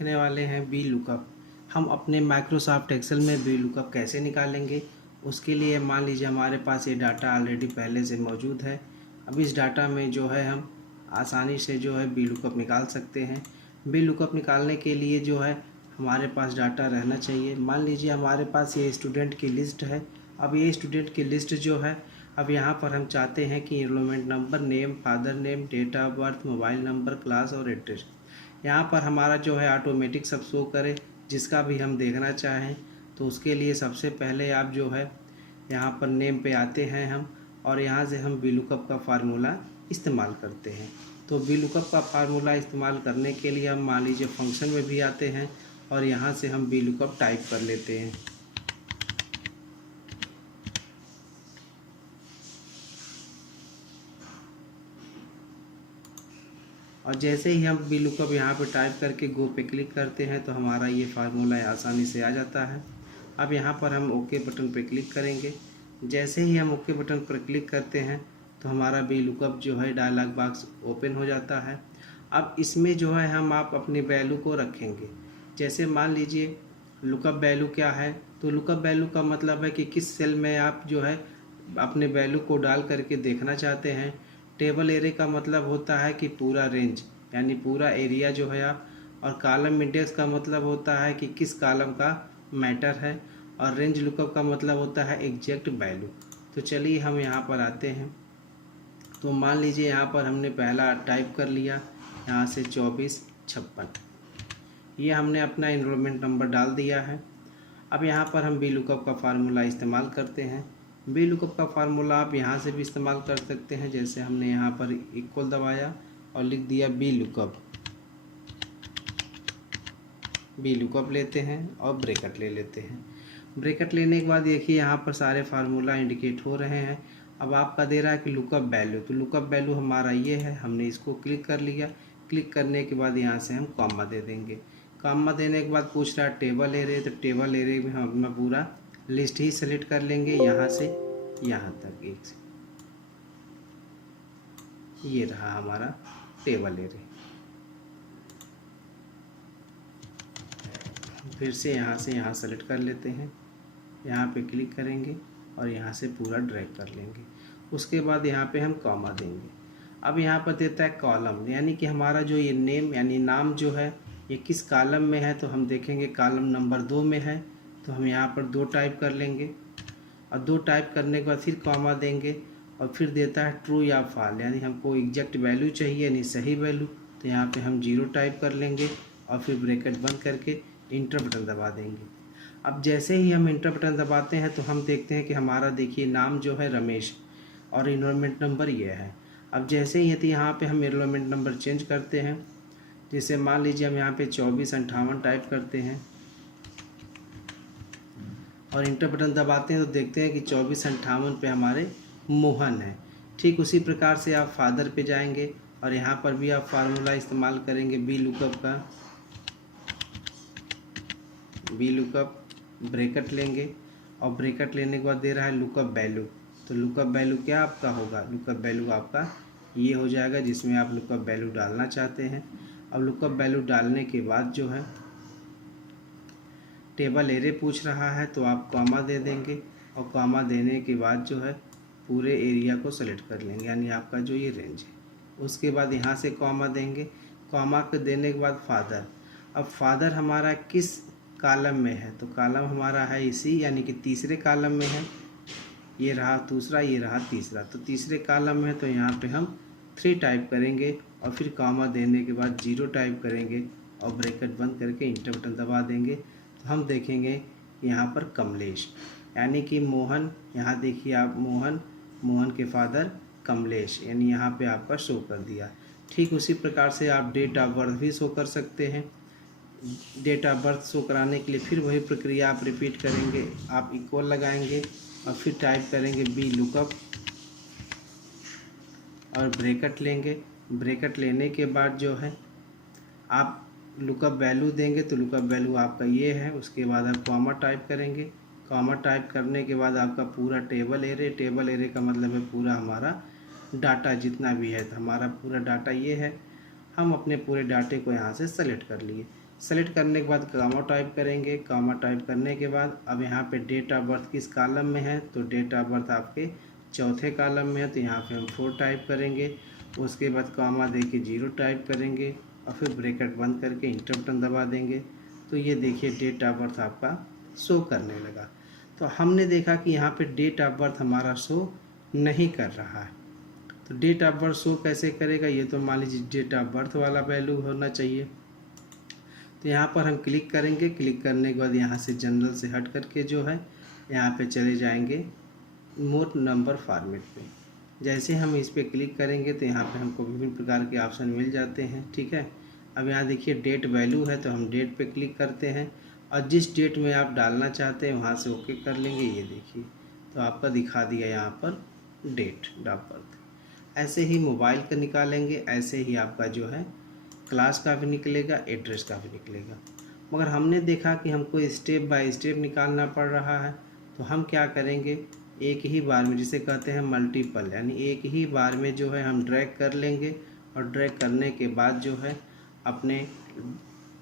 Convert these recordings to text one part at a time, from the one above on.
सीखने वाले हैं वी लुकअप। हम अपने माइक्रोसॉफ्ट एक्सेल में वी लुकअप कैसे निकालेंगे, उसके लिए मान लीजिए हमारे पास ये डाटा ऑलरेडी पहले से मौजूद है। अब इस डाटा में जो है हम आसानी से जो है वी लुकअप निकाल सकते हैं। वी लुकअप निकालने के लिए जो है हमारे पास डाटा रहना चाहिए। मान लीजिए हमारे पास ये स्टूडेंट की लिस्ट है। अब ये स्टूडेंट की लिस्ट जो है, अब यहाँ पर हम चाहते हैं कि enrolment number, name, father name, date of birth, mobile number, class और एड्रेस यहाँ पर हमारा जो है ऑटोमेटिक सब शो करे, जिसका भी हम देखना चाहें। तो उसके लिए सबसे पहले आप जो है यहाँ पर नेम पे आते हैं हम, और यहाँ से हम वी लुकअप का फार्मूला इस्तेमाल करते हैं। तो वी लुकअप का फार्मूला इस्तेमाल करने के लिए हम मान लीजिए फंक्शन में भी आते हैं और यहाँ से हम वी लुकअप टाइप कर लेते हैं। और जैसे ही हम वी लुकअप यहाँ पे टाइप करके गो पे क्लिक करते हैं तो हमारा ये फार्मूला आसानी से आ जाता है। अब यहाँ पर हम ओके बटन पे क्लिक करेंगे। जैसे ही हम ओके बटन पर क्लिक करते हैं तो हमारा वी लुकअप जो है डायलॉग बॉक्स ओपन हो जाता है। अब इसमें जो है हम आप अपनी वैल्यू को रखेंगे। जैसे मान लीजिए लुकअप वैल्यू क्या है, तो लुकअप वैल्यू का मतलब है कि किस सेल में आप जो है अपने वैल्यू को डाल करके देखना चाहते हैं। टेबल एरे का मतलब होता है कि पूरा रेंज, यानी पूरा एरिया जो है आप, और कॉलम इंडेक्स का मतलब होता है कि किस कॉलम का मैटर है, और रेंज लुकअप का मतलब होता है एग्जैक्ट वैल्यू। तो चलिए हम यहाँ पर आते हैं। तो मान लीजिए यहाँ पर हमने पहला टाइप कर लिया, यहाँ से 2456, ये हमने अपना एनरोलमेंट नंबर डाल दिया है। अब यहाँ पर हम वी लुकअप का फार्मूला इस्तेमाल करते हैं। वी लुकअप का फार्मूला आप यहाँ से भी इस्तेमाल कर सकते हैं। जैसे हमने यहाँ पर इक्वल दबाया और लिख दिया वी लुकअप। वी लुकअप लेते हैं और ब्रैकेट ले लेते हैं। ब्रैकेट लेने के बाद देखिए यहाँ पर सारे फार्मूला इंडिकेट हो रहे हैं। अब आपका दे रहा है कि लुकअप वैल्यू, तो लुकअप वैल्यू हमारा ये है, हमने इसको क्लिक कर लिया। क्लिक करने के बाद यहाँ से हम कॉमा दे देंगे। कॉमा देने के बाद पूछ रहा है टेबल एरे, तो टेबल एरे में हम अपना पूरा लिस्ट ही सेलेक्ट कर लेंगे, यहाँ से यहाँ तक एक से। ये रहा हमारा टेबल एरे। फिर से यहाँ सेलेक्ट कर लेते हैं, यहाँ पे क्लिक करेंगे और यहाँ से पूरा ड्रैग कर लेंगे। उसके बाद यहाँ पे हम कॉमा देंगे। अब यहाँ पर देता है कॉलम, यानी कि हमारा जो ये नेम यानी नाम जो है ये किस कॉलम में है, तो हम देखेंगे कॉलम नंबर 2 में है, तो हम यहाँ पर 2 टाइप कर लेंगे। और 2 टाइप करने के बाद फिर कॉमा देंगे और फिर देता है ट्रू या फॉल्स, यानी हमको एग्जैक्ट वैल्यू चाहिए यानी सही वैल्यू, तो यहाँ पे हम 0 टाइप कर लेंगे और फिर ब्रैकेट बंद करके इंटर बटन दबा देंगे। अब जैसे ही हम इंटर बटन दबाते हैं तो हम देखते हैं कि हमारा देखिए नाम जो है रमेश और एनरोलमेंट नंबर ये है। अब जैसे ही यदि यहाँ पे हम एनरोलमेंट नंबर चेंज करते हैं, जैसे मान लीजिए हम यहाँ पे 2458 टाइप करते हैं और इंटर बटन दबाते हैं तो देखते हैं कि 2458 पे हमारे मोहन है। ठीक उसी प्रकार से आप फादर पे जाएंगे और यहाँ पर भी आप फार्मूला इस्तेमाल करेंगे वी लुकअप का। वी लुकअप ब्रैकेट लेंगे और ब्रैकेट लेने के बाद दे रहा है लुकअप वैल्यू, तो लुकअप वैल्यू क्या आपका होगा, लुकअप वैल्यू आपका ये हो जाएगा जिसमें आप लुकअप वैल्यू डालना चाहते हैं। अब लुकअप वैल्यू डालने के बाद जो है टेबल एरे पूछ रहा है तो आप कॉमा दे देंगे और कॉमा देने के बाद जो है पूरे एरिया को सेलेक्ट कर लेंगे, यानी आपका जो ये रेंज है। उसके बाद यहाँ से कॉमा देंगे। कॉमा को देने के बाद फादर। अब फादर हमारा किस कॉलम में है, तो कॉलम हमारा है इसी, यानी कि तीसरे कॉलम में है। ये रहा दूसरा, ये रहा तीसरा, तो तीसरे कॉलम में, तो यहाँ पे हम 3 टाइप करेंगे और फिर कॉमा देने के बाद 0 टाइप करेंगे और ब्रैकेट बंद करके इंटर बटन दबा देंगे। तो हम देखेंगे यहाँ पर कमलेश, यानी कि मोहन, यहाँ देखिए आप मोहन, मोहन के फादर कमलेश, यानी यहाँ पे आपका शो कर दिया। ठीक उसी प्रकार से आप डेट ऑफ बर्थ भी शो कर सकते हैं। डेट ऑफ बर्थ शो कराने के लिए फिर वही प्रक्रिया आप रिपीट करेंगे। आप इक्वल लगाएंगे और फिर टाइप करेंगे वी लुकअप और ब्रैकेट लेंगे। ब्रैकेट लेने के बाद जो है आप लुकअप वैल्यू देंगे, तो लुकअप वैल्यू आपका ये है। उसके बाद आप कॉमा टाइप करेंगे। कॉमा टाइप करने के बाद आपका पूरा टेबल एरे का मतलब है पूरा हमारा डाटा जितना भी है, तो हमारा पूरा डाटा ये है। हम अपने पूरे डाटे को यहाँ से सेलेक्ट कर लिए। सेलेक्ट करने के बाद कामा टाइप करेंगे। कामा टाइप करने के बाद अब यहाँ पे डेट ऑफ बर्थ किस कॉलम में है, तो डेट ऑफ बर्थ आपके चौथे कॉलम में है, तो यहाँ पे हम 4 टाइप करेंगे। उसके बाद कामा देके 0 टाइप करेंगे और फिर ब्रैकेट बंद करके इंटर बटन दबा देंगे। तो ये देखिए डेट ऑफ बर्थ आपका शो करने लगा। तो हमने देखा कि यहाँ पे डेट ऑफ बर्थ हमारा शो नहीं कर रहा है। तो डेट ऑफ बर्थ शो कैसे करेगा, ये तो मान लीजिए डेट ऑफ बर्थ वाला वैल्यू होना चाहिए। तो यहाँ पर हम क्लिक करेंगे। क्लिक करने के बाद यहाँ से जनरल से हट करके जो है यहाँ पे चले जाएंगे मोड नंबर फॉर्मेट पे। जैसे हम इस पर क्लिक करेंगे तो यहाँ पे हमको विभिन्न प्रकार के ऑप्शन मिल जाते हैं, ठीक है। अब यहाँ देखिए डेट वैल्यू है, तो हम डेट पे क्लिक करते हैं और जिस डेट में आप डालना चाहते हैं वहाँ से ओके कर लेंगे। ये देखिए तो आपका दिखा दिया यहाँ पर डेट ऑफ बर्थ। ऐसे ही मोबाइल का निकालेंगे, ऐसे ही आपका जो है क्लास का भी निकलेगा, एड्रेस का भी निकलेगा। मगर हमने देखा कि हमको स्टेप बाय स्टेप निकालना पड़ रहा है, तो हम क्या करेंगे, एक ही बार में, जिसे कहते हैं मल्टीपल, यानी एक ही बार में जो है हम ड्रैग कर लेंगे और ड्रैग करने के बाद जो है अपने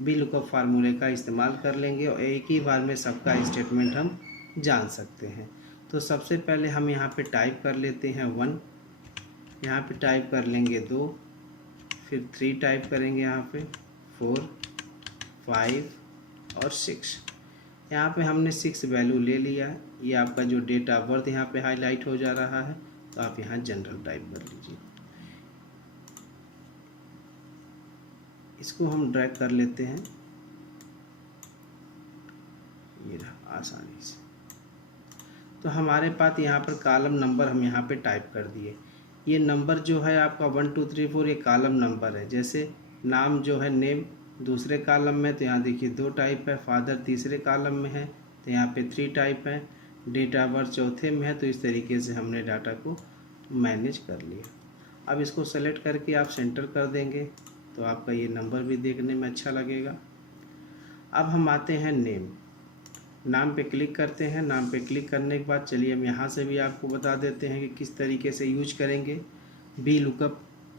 VLOOKUP फार्मूले का इस्तेमाल कर लेंगे और एक ही बार में सबका स्टेटमेंट हम जान सकते हैं। तो सबसे पहले हम यहाँ पे टाइप कर लेते हैं 1, यहाँ पे टाइप कर लेंगे 2, फिर 3 टाइप करेंगे, यहाँ पे 4, 5 और 6। यहाँ पे हमने 6 वैल्यू ले लिया है। ये आपका जो डेट ऑफ बर्थ यहाँ पे हाईलाइट हो जा रहा है, तो आप यहाँ जनरल टाइप कर लीजिए। इसको हम ड्रैग कर लेते हैं, ये रहा आसानी से। तो हमारे पास यहाँ पर कॉलम नंबर हम यहाँ पे टाइप कर दिए। ये नंबर जो है आपका 1 2 3 4 ये कॉलम नंबर है। जैसे नाम जो है नेम दूसरे कॉलम में, तो यहाँ देखिए 2 टाइप है। फादर तीसरे कॉलम में है, तो यहाँ पे 3 टाइप है। डेट ऑफ बर्थ चौथे में है। तो इस तरीके से हमने डाटा को मैनेज कर लिया। अब इसको सेलेक्ट करके आप सेंटर कर देंगे, तो आपका ये नंबर भी देखने में अच्छा लगेगा। अब हम आते हैं नेम, नाम पे क्लिक करते हैं। नाम पे क्लिक करने के बाद चलिए हम यहाँ से भी आपको बता देते हैं कि किस तरीके से यूज करेंगे VLOOKUP।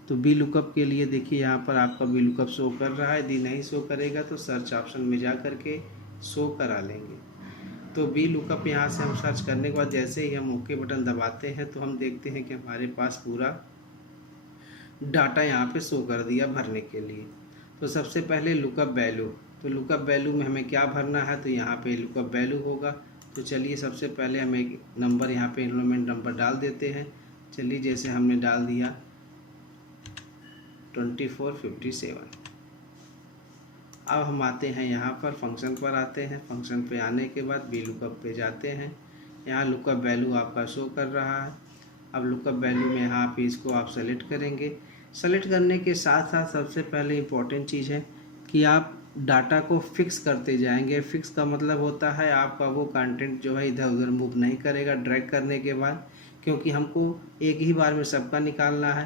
तो VLOOKUP के लिए देखिए यहाँ पर आपका VLOOKUP शो कर रहा है। यदि नहीं शो करेगा तो सर्च ऑप्शन में जा कर के शो करा लेंगे। तो VLOOKUP यहाँ से हम सर्च करने के बाद जैसे ही हम ओके बटन दबाते हैं तो हम देखते हैं कि हमारे पास पूरा डाटा यहाँ पे शो कर दिया भरने के लिए। तो सबसे पहले लुकअप वैल्यू, तो लुकअप वैल्यू में हमें क्या भरना है, तो यहाँ पे लुकअप वैल्यू होगा। तो चलिए सबसे पहले हम एक नंबर यहाँ पे एनरोलमेंट नंबर डाल देते हैं। चलिए जैसे हमने डाल दिया 2457। अब हम आते हैं यहाँ पर फंक्शन पर आते हैं। फंक्शन पे आने के बाद VLOOKUP पे जाते हैं। यहाँ लुकअप वैल्यू आपका शो कर रहा है। अब लुकअप वैल्यू में यहाँ पे इसको आप सेलेक्ट करेंगे। सेलेक्ट करने के साथ साथ सबसे पहले इम्पोर्टेंट चीज़ है कि आप डाटा को फिक्स करते जाएंगे। फिक्स का मतलब होता है आपका वो कंटेंट जो है इधर उधर मूव नहीं करेगा ड्रैग करने के बाद, क्योंकि हमको एक ही बार में सबका निकालना है।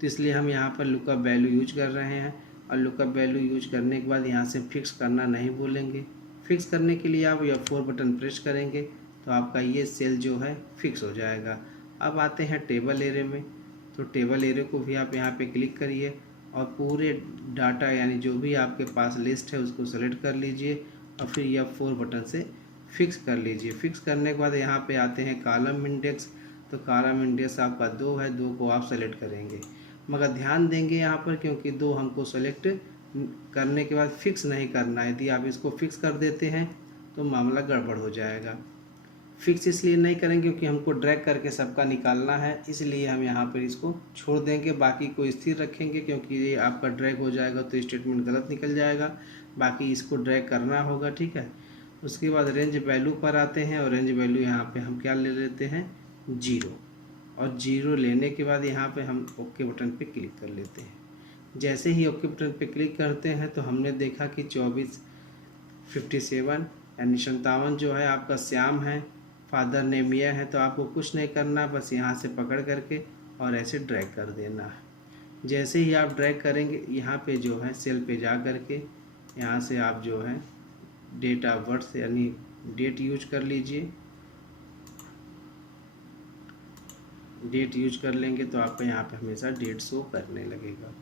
तो इसलिए हम यहाँ पर लुकअप वैल्यू यूज कर रहे हैं। और लुकअप वैल्यू यूज करने के बाद यहाँ से फिक्स करना नहीं भूलेंगे। फिक्स करने के लिए आप F4 बटन प्रेस करेंगे तो आपका ये सेल जो है फिक्स हो जाएगा। अब आते हैं टेबल एरे में। तो टेबल एरे को भी आप यहाँ पे क्लिक करिए और पूरे डाटा यानी जो भी आपके पास लिस्ट है उसको सेलेक्ट कर लीजिए और फिर F4 बटन से फिक्स कर लीजिए। फिक्स करने के बाद यहाँ पे आते हैं कॉलम इंडेक्स। तो कॉलम इंडेक्स आपका 2 है, 2 को आप सेलेक्ट करेंगे। मगर ध्यान देंगे यहाँ पर, क्योंकि 2 हमको सेलेक्ट करने के बाद फिक्स नहीं करना है। यदि आप इसको फिक्स कर देते हैं तो मामला गड़बड़ हो जाएगा। फिक्स इसलिए नहीं करेंगे क्योंकि हमको ड्रैग करके सबका निकालना है, इसलिए हम यहाँ पर इसको छोड़ देंगे। बाकी को स्थिर रखेंगे, क्योंकि ये आपका ड्रैग हो जाएगा तो स्टेटमेंट गलत निकल जाएगा। बाकी इसको ड्रैग करना होगा, ठीक है। उसके बाद रेंज वैल्यू पर आते हैं और रेंज वैल्यू यहाँ पे हम क्या ले लेते हैं 0। और 0 लेने के बाद यहाँ पे हम ओके बटन पे क्लिक कर लेते हैं। जैसे ही ओके बटन पे क्लिक करते हैं तो हमने देखा कि 2457 यानी 57 जो है आपका श्याम है, फादर नेम यह है। तो आपको कुछ नहीं करना, बस यहाँ से पकड़ करके और ऐसे ड्रैग कर देना है। जैसे ही आप ड्रैग करेंगे यहाँ पे जो है सेल पे जा करके यहाँ से आप जो है डेट ऑफ बर्थ यानी डेट यूज कर लीजिए। डेट यूज कर लेंगे तो आपका यहाँ पे हमेशा डेट शो करने लगेगा।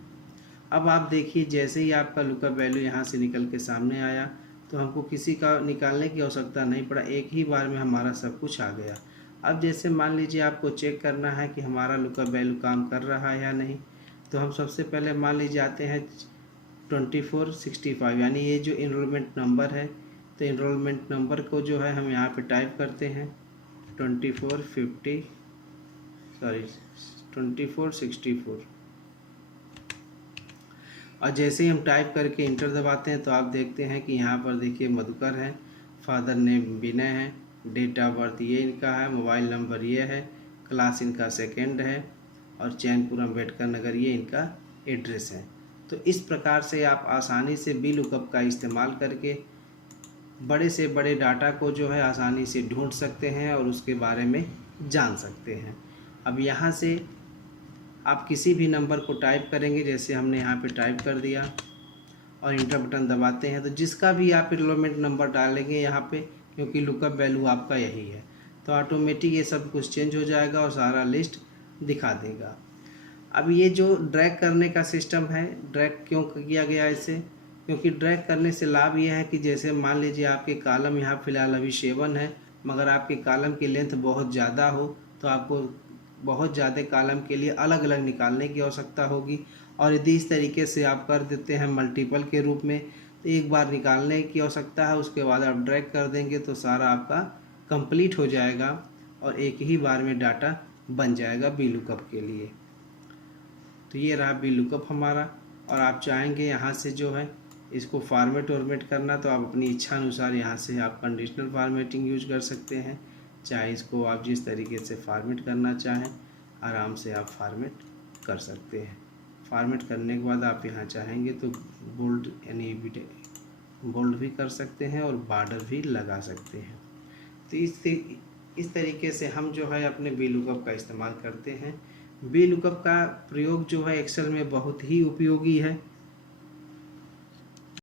अब आप देखिए जैसे ही आपका लुकअप वैल्यू यहाँ से निकल के सामने आया तो हमको किसी का निकालने की आवश्यकता नहीं पड़ा, एक ही बार में हमारा सब कुछ आ गया। अब जैसे मान लीजिए आपको चेक करना है कि हमारा लुकअप वैल्यू काम कर रहा है या नहीं, तो हम सबसे पहले मान लीजिए आते हैं 2465 यानी ये जो इनरोलमेंट नंबर है, तो इनरोलमेंट नंबर को जो है हम यहाँ पे टाइप करते हैं 2464 और जैसे ही हम टाइप करके इंटर दबाते हैं तो आप देखते हैं कि यहाँ पर देखिए मधुकर है, फादर नेम विनय है, डेट ऑफ बर्थ ये इनका है, मोबाइल नंबर ये है, क्लास इनका सेकंड है और चैनपुर अम्बेडकर नगर ये इनका एड्रेस है। तो इस प्रकार से आप आसानी से वी लुकअप का इस्तेमाल करके बड़े से बड़े डाटा को जो है आसानी से ढूंढ सकते हैं और उसके बारे में जान सकते हैं। अब यहाँ से आप किसी भी नंबर को टाइप करेंगे, जैसे हमने यहाँ पे टाइप कर दिया और इंटर बटन दबाते हैं, तो जिसका भी आप इनरोलमेंट नंबर डालेंगे यहाँ पे, क्योंकि लुकअप वैल्यू आपका यही है, तो ऑटोमेटिक ये सब कुछ चेंज हो जाएगा और सारा लिस्ट दिखा देगा। अब ये जो ड्रैग करने का सिस्टम है, ड्रैग क्यों किया गया इसे, क्योंकि ड्रैग करने से लाभ ये है कि जैसे मान लीजिए आपके कॉलम यहाँ फ़िलहाल अभी 7 है, मगर आपके कॉलम की लेंथ बहुत ज़्यादा हो तो आपको बहुत ज़्यादा कॉलम के लिए अलग अलग निकालने की आवश्यकता होगी। और यदि इस तरीके से आप कर देते हैं मल्टीपल के रूप में, तो एक बार निकालने की आवश्यकता है, उसके बाद आप ड्रैग कर देंगे तो सारा आपका कंप्लीट हो जाएगा और एक ही बार में डाटा बन जाएगा वी लुकअप के लिए। तो ये रहा वी लुकअप हमारा। और आप चाहेंगे यहाँ से जो है इसको फॉर्मेट वॉर्मेट करना, तो आप अपनी इच्छा अनुसार यहाँ से आप कंडीशनल फॉर्मेटिंग यूज कर सकते हैं। चाहे इसको आप जिस तरीके से फॉर्मेट करना चाहें आराम से आप फॉर्मेट कर सकते हैं। फॉर्मेट करने के बाद आप यहाँ चाहेंगे तो बोल्ड यानी बोल्ड भी कर सकते हैं और बॉर्डर भी लगा सकते हैं। तो इस तरीके से हम जो है अपने वी लुकअप का इस्तेमाल करते हैं। वी लुकअप का प्रयोग जो है एक्सेल में बहुत ही उपयोगी है।